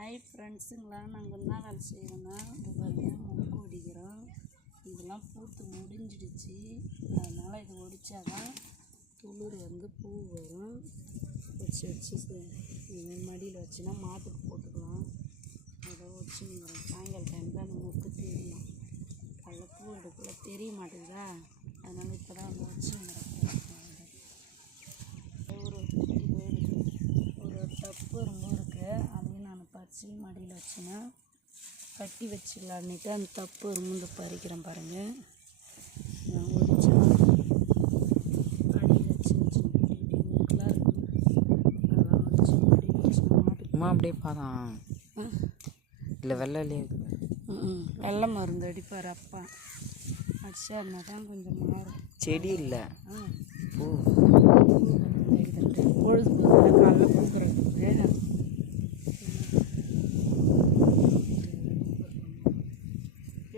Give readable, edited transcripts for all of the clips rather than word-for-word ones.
Hi ஃப்ரெண்ட்ஸுங்களா, நாங்கள் என்ன வேலை செய்கிறோன்னா இது பாருங்க முக்கு ஒடிக்கிறோம். இதெல்லாம் பூத்து முடிஞ்சிடுச்சு. அதனால் இது ஒடிச்சாதான் துளிர் பூ வரும். வச்சு இதுமாதிரி மடியில் வச்சுன்னா மாட்டுக்கு போட்டுக்கலாம். அதை வச்சுங்கிறோம். சாயங்கால டைம் தான் அந்த முக்கு தெரியும். அதில் பூ எடுக்கல தெரிய மாட்டேங்குதா, அதனால் இப்போ தான் வந்து வச்சுங்கிறோம். ஒரு டப்பு ரொம்ப இருக்குது, அதையும் நான் பறித்து மடியில் வச்சுன்னா கட்டி வச்சிடலான்னுட்டு அந்த தப்பு ரொம்ப பறிக்கிறேன் பாருங்கள். நான் ஒடிச்சா அடியில் சின்ன சின்ன குட்டி மூக்கெலாம் இருக்குது. அதெல்லாம் வச்சு மடியில் வச்சுன்னா மாட்டுக்கு அப்படியே பாதான் இல்லை வெள்ளையிலே வெள்ளை மருந்து அடிப்பார் அப்பா. அடிச்சா இருந்தால் தான் கொஞ்சம் மாறும். செடி இல்லை பூ பொழுது போகுது காலைல பூக்கிறதுக்கு.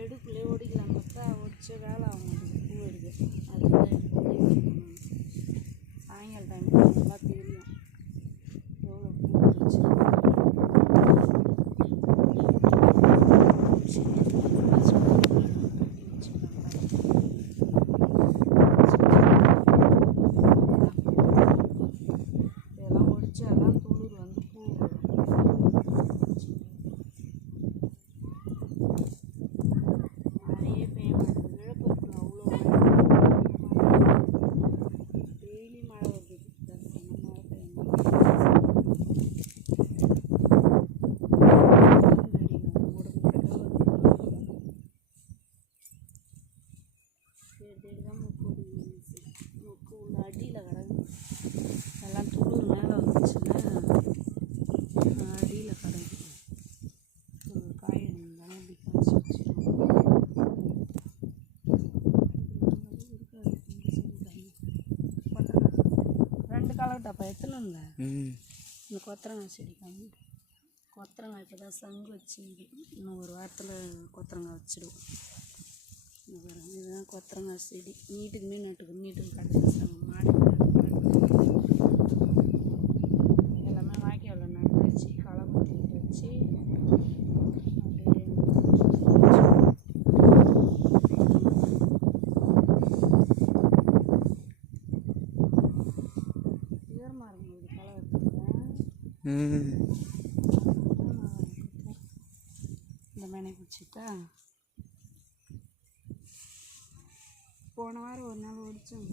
எடுப்புலேயே ஒடிக்கலாம் பார்த்தா ஒடிச்ச வேலை ஆகும். பூ எடுக்கு அதுதான் சாயங்கால டைம் நல்லா தெரியும் எவ்வளோ பூ வச்சு. முக்கு உள்ள அடியில் கிடக்கு. எல்லாம் துளிர் மேலே வந்துச்சுன்னா அடியில் கிடக்கு. ஒரு காய் இருந்தாலும் அப்படி பறிச்சு வச்சுருவோம். ரெண்டு காலகட்டப்பா எத்தனை இல்லை இந்த கொத்தரங்காய் செடி காமி. கொத்தரங்காய் இப்போ தான் சங்கு வச்சு இன்னும் ஒரு வாரத்தில் கொத்தரங்காய் வச்சுடுவோம். இதுதான் கொத்தரங்காய் செடி. நீட்டுக்குமே நீட்டுக்கு கடைசி மாடு எல்லாமே வாய்க்காலில் நட்டு வச்சு களை குத்தி வச்சு அப்படியே ஈரமாக இருக்கும்போது களை வெட்டுறேன். இந்த மேனை பிடிச்சிட்டா போன வாரம் ஒரு நாள் ஒடிச்சோம்.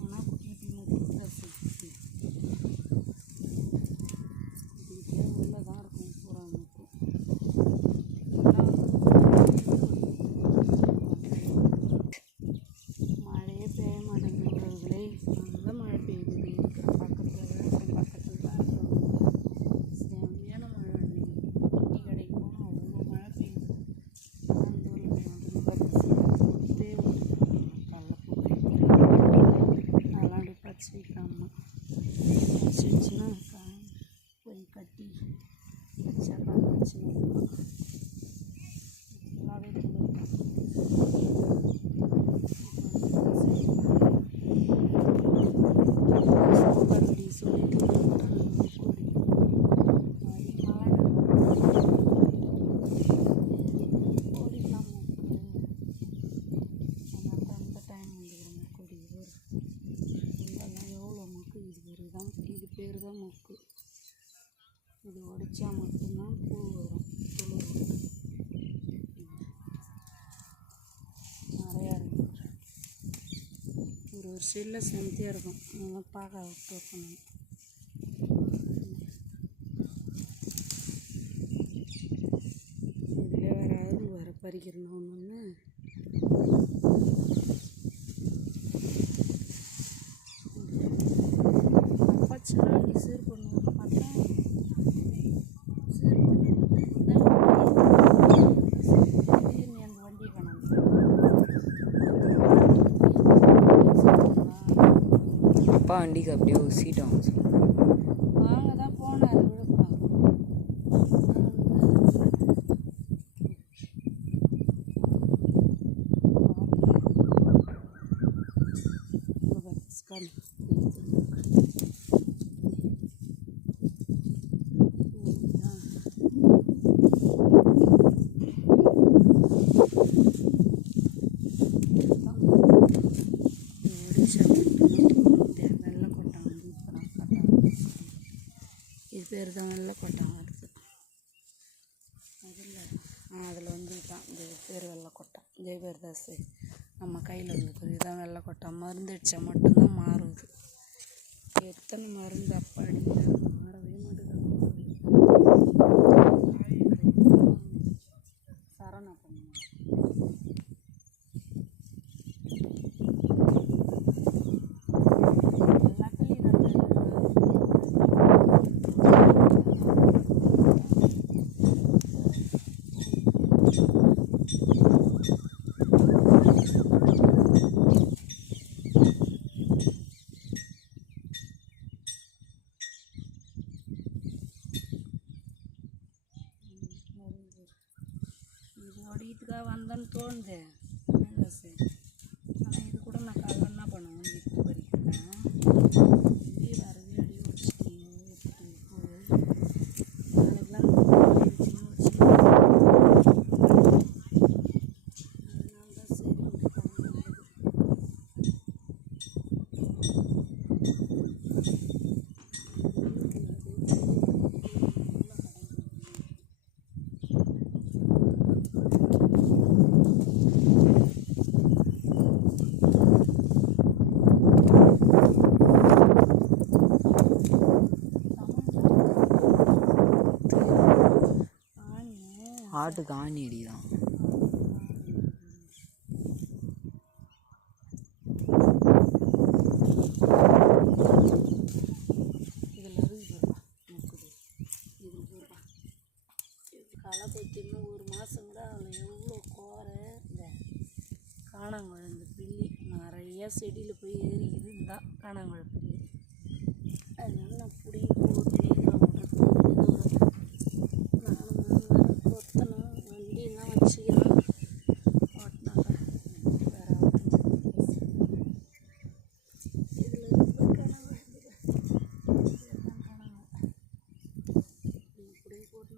ஆனால் குட்டி இதுக்கே உள்ளே தான் இருக்கும் பூரா முக்கும். மழையே பெய்ய மாட்டேங்குது உறவுகளே. நல்லா மழை பெய்யுது. இருக்கிற பக்கத்தில் தான் இருக்கும். செம்மையான மழை வண்டி கடைக்கு போனால் அவ்வளோ மழை பெய்யுது. அந்த ஊரில் அதெல்லாம் அப்படி பறிச்சு வைக்காம பறிச்சு வச்சுன்னா போய் கட்டி வச்சா கால வச்சு நல்லாவே சாப்பாடு சொல்லிட்டு இது பேர் தான் முக்கு. இது ஒடிச்சா மட்டும்தான் பூ வரும். நிறையா இருக்கும். ஒரு சைடில் செமத்தியாக இருக்கும். நல்லா பார்க்க விட்டு வைக்கணும். இதில் வேறு பறிக்கிறேன் ஒன்று அப்பாச்செல்லாம் சீர் பண்ணுவோம் பார்த்தா சீர் திடீர்னு எங்கள் வண்டியை காணாம அப்பா வண்டிக்கு அப்படியே ஒரு சீட் வாங்க வாங்க தான் போனார் விழுப்பாங்க. ஸ்கன் இது பேர் தான் வெள்ளைக்கொட்டான் வருது. அதில் வந்து இதுதான் இந்த பேர் வெள்ளைக்கொட்டான். இதே பேர் தான் சரி நம்ம கையில் இருக்குது. இதுதான் வெள்ளைக்கொட்டான். மருந்து அடித்தா மட்டும்தான் மாறுது. எத்தனை மருந்து அப்போ அடிக்கிறாங்க மாறவே மாட்டேங்குது. சரணா பண்ணுங்க. இது ஓடிட்டுக்காக வந்தேன்னு தோணுது. சரி ஆனால் இது கூட நான் காலைல என்ன பண்ணுவேன், இப்போ பறிக்கிறேன் இப்படி வரவே அடி வச்சுட்டீங்க எப்படி நாளைக்கெலாம் வச்சுன்னு அதனால தான் சரி ஆட்டுக்கு ஆணி அடிதான். இதில் இருக்குதுப்பா முக்குது. இது போடுப்பா களை பற்றின்னு ஒரு மாதம் கூட அதில் எவ்வளோ கோரை இந்த காணாங்குழந்த பில்லி நிறையா செடியில் போய் ஏறிக்குது. இருந்தால் காணாங்குழ பில்லி அதனால நான் பிடிங்கி போட்டுனே நானும் கொத்தணும் வண்டியெல்லாம் வச்சுக்கிறேன் ஓட்டினாக்கா வேற இதில் இருக்கிற காணாங்குழந்தை காணாங்க இப்படி போட்டு